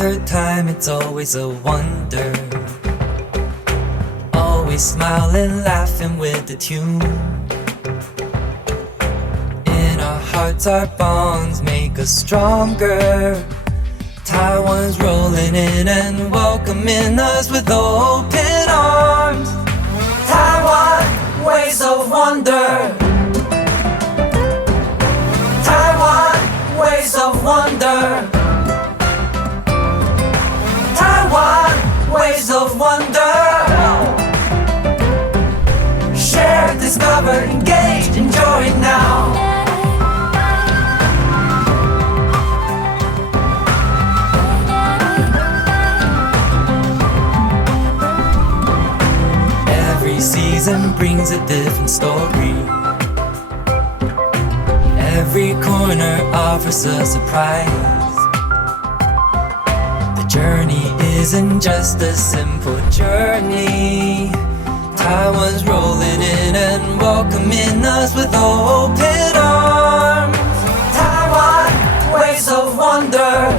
her time, it's always a wonder. Always smiling, laughing with the tune. In our hearts, our bonds make us stronger. Taiwan's rolling in and welcoming us with open arms. Taiwan, ways of wonder. Taiwan, ways of wonder. Taiwan, ways of wonder. Share, discover, engage, enjoy it now. Every season brings a different story. Every corner offers a surprise. The journey isn't just a simple journey. Taiwan's rolling in and welcoming us with open arms. Taiwan, ways of wonder.